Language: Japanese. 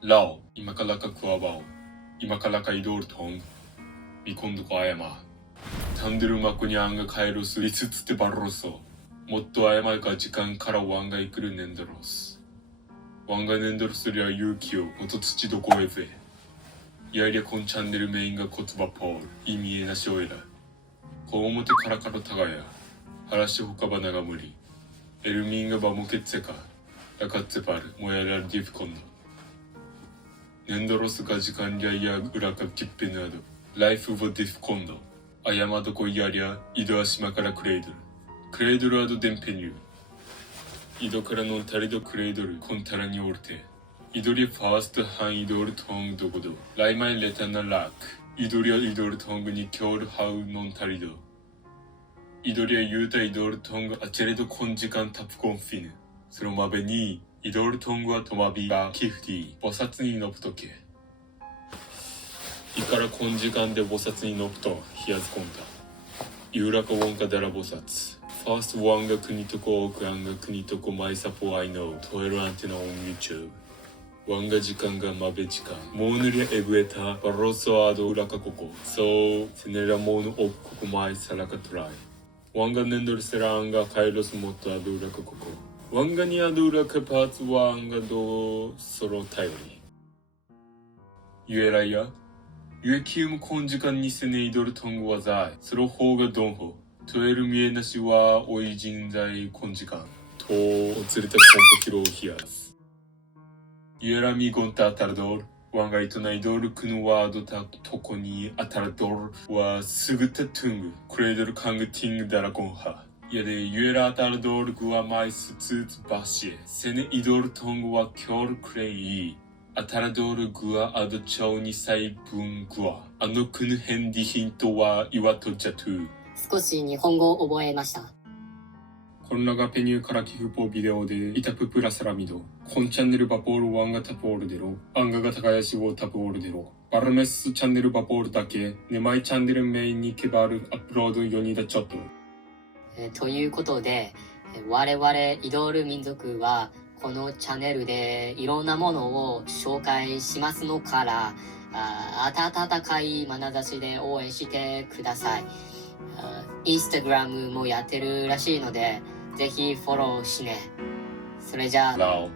라오, 이마칼라카 쿠아바오, 이마칼라카 이도르통, 미콘도코 아야마. 단드ルマコにアンが帰るすりつつてバロロソ。もっと謝るか時間からワンが行くるねんだろす。ワンがねんだろすりゃ勇気を元土どこへぜ。やりゃこんチャンネルメインが言葉ポール、意味えなしおえら。こう表からからたがや、話ほかばなが無理。エルミンがばもけっせか、ラカッツェパル、もやらるディフコンド。ネンドロスが時間りゃや裏かキッペなど、ライフボディフコンド。あやまどこやりゃ、井戸島からクレイドル。クレイドルアドデンペニュー。井戸からのタリドクレイドル、コンタラにおるて。井戸りファーストハンイドルトングどこど。ライマイレタナラーク。井戸りはイドルトングにキョールハウノンタリド。井戸りはユータイドルトングアチェレドコンジカンタプコンフィヌ。そのまべに、イドルトングはトマビがキフティ、菩薩にのぶとけ。いからこん時間で菩薩にのぶと冷やずこんだ。ユーラカウォンカダラ菩薩。ファーストワンが国とこオクアンが国とこマイサポアイノー。トエルアンテナオン YouTube。ワンが時間がまべ時間。モーヌリアエブエタ、バロソアドウラカココ。そう、セネラモーヌオクココマイサラカトライ。ワンがネンドルセランがカイロスモットアドウラカココ。ワンガニアドウラカパーツワンがドソロタイリ。ユエライヤユエキウムコン時間にせねイドルトングワザイ。その方がドンホ。トエルミエなしはおい人材コン時間。と、おつれたコンポキローヒアス。ユエラミゴンタアタラドル。ワンがイトナイドルクヌワードタトコにアタラドルはすぐたトゥング。クレイドルカングティングダラゴンハ。やでユエラアタラドルグワマイスツーツバシエ。セネイドルトングはキョルクレイ。アタラドルグワアドチョウに細分グワ。あのクヌヘンディヒントはイワトジャトゥ。少し日本語を覚えました。このラガペニューからキフポビデオでイタププラサラミド。コンチャンネルバポールワンガタポールデロ。アンガガタガヤシウォタポールデロ。バラメスチャンネルバポールだけ。ネマイチャンネルメインにケバルアップロードヨニダチョット。ということで、我々イドール民族はこのチャンネルでいろんなものを紹介しますのから、温かい眼差しで応援してください。インスタグラムもやってるらしいので、ぜひフォローしね。それじゃあ。